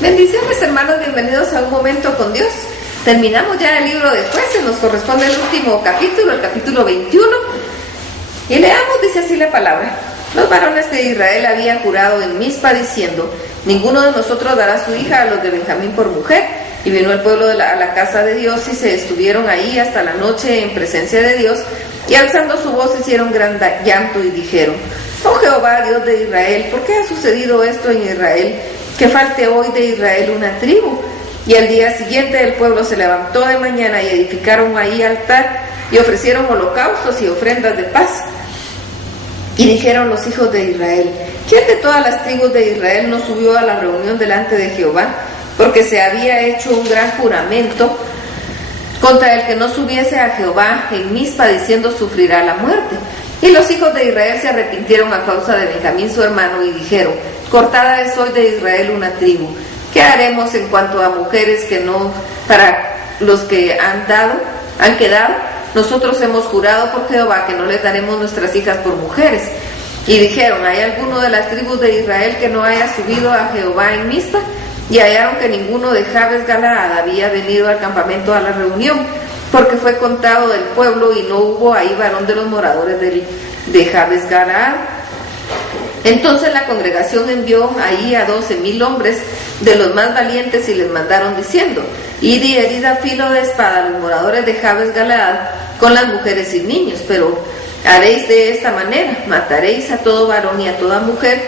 Bendiciones, hermanos, bienvenidos a Un Momento con Dios. Terminamos ya el libro de Jueces, nos corresponde el último capítulo, el capítulo 21. Y leamos, dice así la palabra. Los varones de Israel habían jurado en Mizpa diciendo: ninguno de nosotros dará su hija a los de Benjamín por mujer. Y vino el pueblo a la casa de Dios y se estuvieron ahí hasta la noche en presencia de Dios. Y alzando su voz hicieron gran llanto y dijeron: oh Jehová, Dios de Israel, ¿por qué ha sucedido esto en Israel? Que falte hoy de Israel una tribu. Y al día siguiente el pueblo se levantó de mañana y edificaron ahí altar y ofrecieron holocaustos y ofrendas de paz. Y dijeron los hijos de Israel: ¿quién de todas las tribus de Israel no subió a la reunión delante de Jehová? Porque se había hecho un gran juramento contra el que no subiese a Jehová en Mizpa, diciendo: sufrirá la muerte. Y los hijos de Israel se arrepintieron a causa de Benjamín su hermano y dijeron: cortada es hoy de Israel una tribu. ¿Qué haremos en cuanto a mujeres que no, para los que han quedado? Nosotros hemos jurado por Jehová que no les daremos nuestras hijas por mujeres. Y dijeron: ¿hay alguno de las tribus de Israel que no haya subido a Jehová en Mizpa? Y hallaron que ninguno de Jabes Galaad había venido al campamento a la reunión, porque fue contado del pueblo y no hubo ahí varón de los moradores de Jabes Galaad. Entonces la congregación envió ahí a 12,000 hombres de los más valientes y les mandaron diciendo: id y herid a filo de espada a los moradores de Jabes Galaad con las mujeres y niños, pero haréis de esta manera: mataréis a todo varón y a toda mujer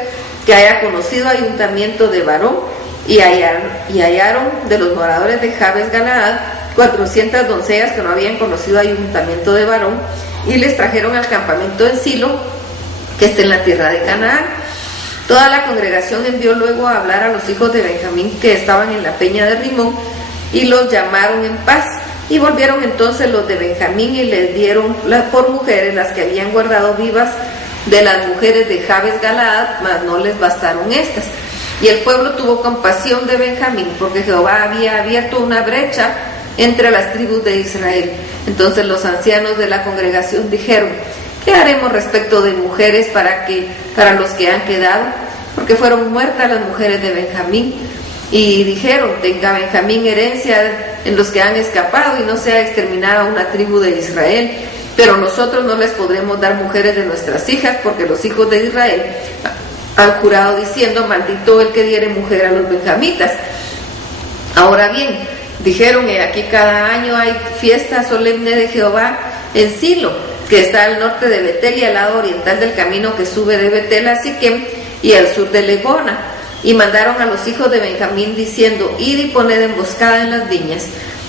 que haya conocido ayuntamiento de varón. Y hallaron de los moradores de Jabes Galaad 400 doncellas que no habían conocido ayuntamiento de varón, y les trajeron al campamento en Silo, que está en la tierra de Canaán. Toda la congregación envió luego a hablar a los hijos de Benjamín que estaban en la peña de Rimón, y los llamaron en paz. Y volvieron entonces los de Benjamín y les dieron por mujeres las que habían guardado vivas de las mujeres de Jabes Galaad, mas no les bastaron estas. Y el pueblo tuvo compasión de Benjamín, porque Jehová había abierto una brecha entre las tribus de Israel. Entonces los ancianos de la congregación dijeron: ¿qué haremos respecto de mujeres para los que han quedado? Porque fueron muertas las mujeres de Benjamín. Y dijeron: tenga Benjamín herencia en los que han escapado, y no sea exterminada una tribu de Israel. Pero nosotros no les podremos dar mujeres de nuestras hijas, porque los hijos de Israel han jurado diciendo: maldito el que diere mujer a los benjamitas. Ahora bien, dijeron: aquí cada año hay fiesta solemne de Jehová en Silo, que está al norte de Betel y al lado oriental del camino que sube de Betel a Siquem y al sur de Lebona. Y mandaron a los hijos de Benjamín diciendo: id y poned emboscada en las viñas,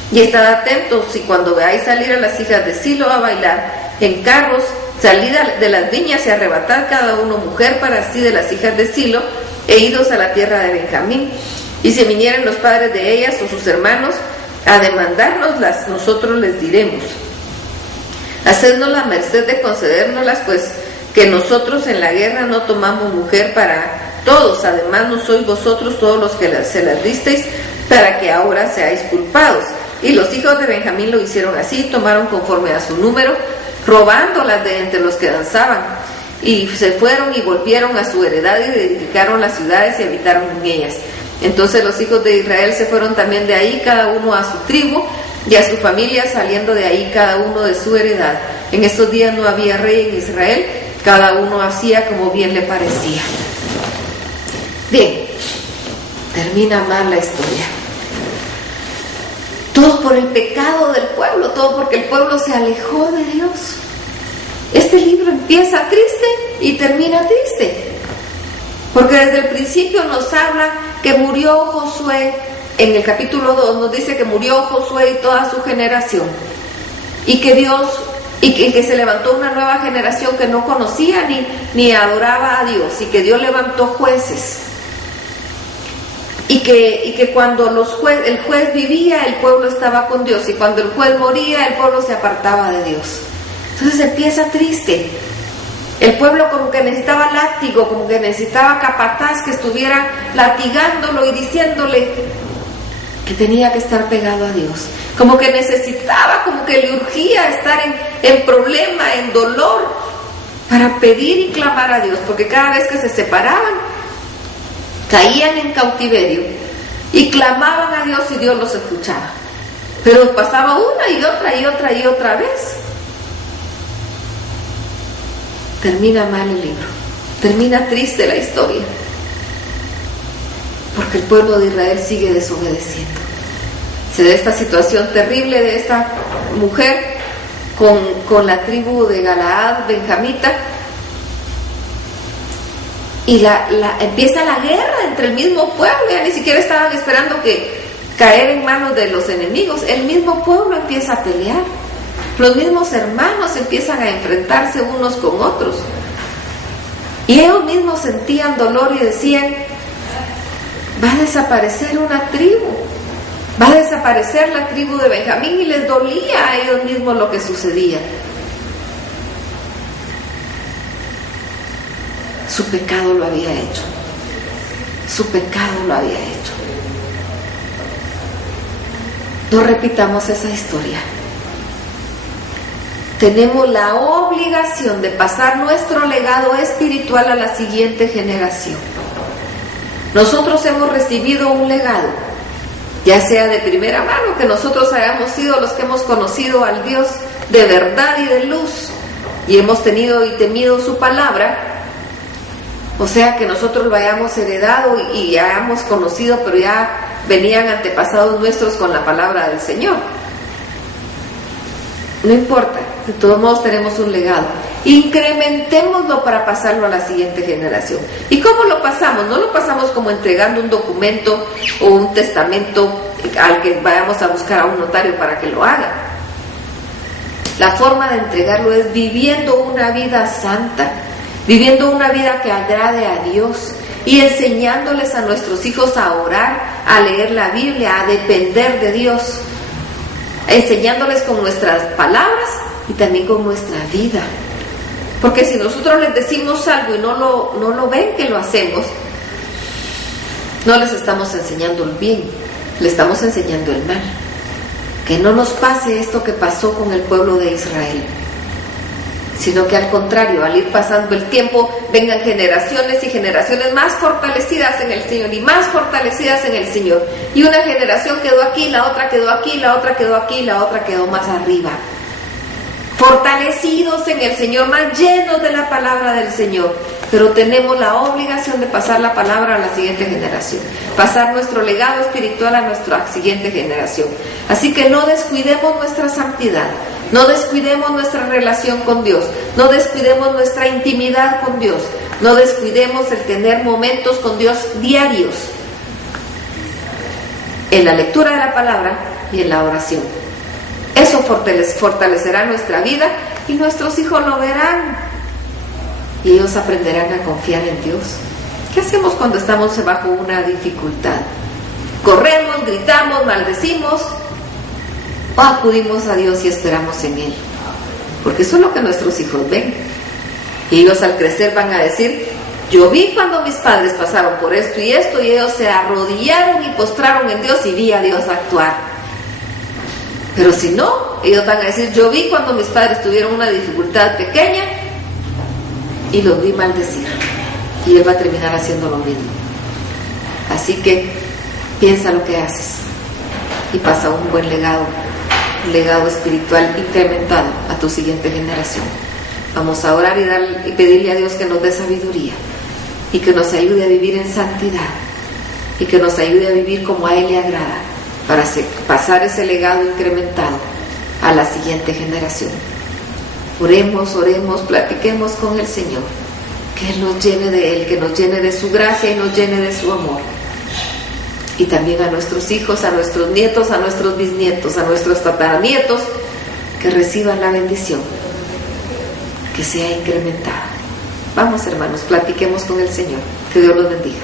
y estad atentos, y cuando veáis salir a las hijas de Silo a bailar en carros, salid de las viñas y arrebatad cada uno mujer para sí de las hijas de Silo, e idos a la tierra de Benjamín. Y si vinieren los padres de ellas o sus hermanos a demandárnoslas, nosotros les diremos: hacednos la merced de concedérnoslas, pues que nosotros en la guerra no tomamos mujer para todos. Además no sois vosotros todos los que se las disteis, para que ahora seáis culpados. Y los hijos de Benjamín lo hicieron así, tomaron conforme a su número, robándolas de entre los que danzaban, y se fueron y volvieron a su heredad y edificaron las ciudades y habitaron en ellas. Entonces los hijos de Israel se fueron también de ahí, cada uno a su tribu y a su familia, saliendo de ahí cada uno de su heredad. En estos días no había rey en Israel, cada uno hacía como bien le parecía. Bien, termina mal la historia. Todo por el pecado del pueblo, todo porque el pueblo se alejó de Dios. Este libro empieza triste y termina triste, porque desde el principio nos habla que murió Josué. En el capítulo 2 nos dice que murió Josué y toda su generación, y que Dios, y que se levantó una nueva generación que no conocía ni adoraba a Dios, y que Dios levantó jueces. Y que cuando el juez vivía, el pueblo estaba con Dios, y cuando el juez moría, el pueblo se apartaba de Dios. Entonces empieza triste. El pueblo como que necesitaba látigo, como que necesitaba capataz que estuviera latigándolo y diciéndole que tenía que estar pegado a Dios. Como que necesitaba, como que le urgía estar en problema, en dolor, para pedir y clamar a Dios, porque cada vez que se separaban, caían en cautiverio. y clamaban a Dios y Dios los escuchaba. Pero pasaba una y otra y otra y otra vez. Termina mal el libro, termina triste la historia, porque el pueblo de Israel sigue desobedeciendo. Se da esta situación terrible de esta mujer con la tribu de Galaad, benjamita, y empieza la guerra entre el mismo pueblo. Ya ni siquiera estaban esperando que caer en manos de los enemigos. El mismo pueblo empieza a pelear, los mismos hermanos empiezan a enfrentarse unos con otros, y ellos mismos sentían dolor y decían: va a desaparecer una tribu, va a desaparecer la tribu de Benjamín. Y les dolía a ellos mismos lo que sucedía. Su pecado lo había hecho, su pecado lo había hecho. No repitamos esa historia. Tenemos la obligación de pasar nuestro legado espiritual a la siguiente generación. Nosotros hemos recibido un legado, ya sea de primera mano, que nosotros hayamos sido los que hemos conocido al Dios de verdad y de luz, y hemos tenido y temido su palabra, o sea que nosotros lo hayamos heredado y hayamos conocido, pero ya venían antepasados nuestros con la palabra del Señor. No importa, de todos modos tenemos un legado. Incrementémoslo para pasarlo a la siguiente generación. ¿Y cómo lo pasamos? No lo pasamos como entregando un documento o un testamento al que vayamos a buscar a un notario para que lo haga. La forma de entregarlo es viviendo una vida santa, viviendo una vida que agrade a Dios, y enseñándoles a nuestros hijos a orar, a leer la Biblia, a depender de Dios, enseñándoles con nuestras palabras y también con nuestra vida. Porque si nosotros les decimos algo y no lo ven que lo hacemos, no les estamos enseñando el bien, le estamos enseñando el mal. Que no nos pase esto que pasó con el pueblo de Israel, sino que al contrario, al ir pasando el tiempo, vengan generaciones y generaciones más fortalecidas en el Señor y más fortalecidas en el Señor. Y una generación quedó aquí, la otra quedó aquí, la otra quedó aquí, la otra quedó más arriba. Fortalecidos en el Señor, más llenos de la palabra del Señor. Pero tenemos la obligación de pasar la palabra a la siguiente generación, pasar nuestro legado espiritual a nuestra siguiente generación. Así que no descuidemos nuestra santidad, no descuidemos nuestra relación con Dios, no descuidemos nuestra intimidad con Dios, no descuidemos el tener momentos con Dios diarios, en la lectura de la palabra y en la oración. Eso fortalecerá nuestra vida y nuestros hijos lo verán. Y ellos aprenderán a confiar en Dios. ¿Qué hacemos cuando estamos bajo una dificultad? ¿Corremos, gritamos, maldecimos? ¿O acudimos a Dios y esperamos en Él? Porque eso es lo que nuestros hijos ven. Y ellos al crecer van a decir: yo vi cuando mis padres pasaron por esto y esto, y ellos se arrodillaron y postraron en Dios y vi a Dios actuar. Pero si no, ellos van a decir: yo vi cuando mis padres tuvieron una dificultad pequeña y los vi maldecir, y Él va a terminar haciendo lo mismo. Así que piensa lo que haces y pasa un buen legado, un legado espiritual incrementado a tu siguiente generación. Vamos a orar y pedirle a Dios que nos dé sabiduría y que nos ayude a vivir en santidad y que nos ayude a vivir como a Él le agrada, para pasar ese legado incrementado a la siguiente generación. Oremos, platiquemos con el Señor, que Él nos llene de Él, que nos llene de su gracia y nos llene de su amor. Y también a nuestros hijos, a nuestros nietos, a nuestros bisnietos, a nuestros tataranietos, que reciban la bendición, que sea incrementada. Vamos, hermanos, platiquemos con el Señor. Que Dios los bendiga.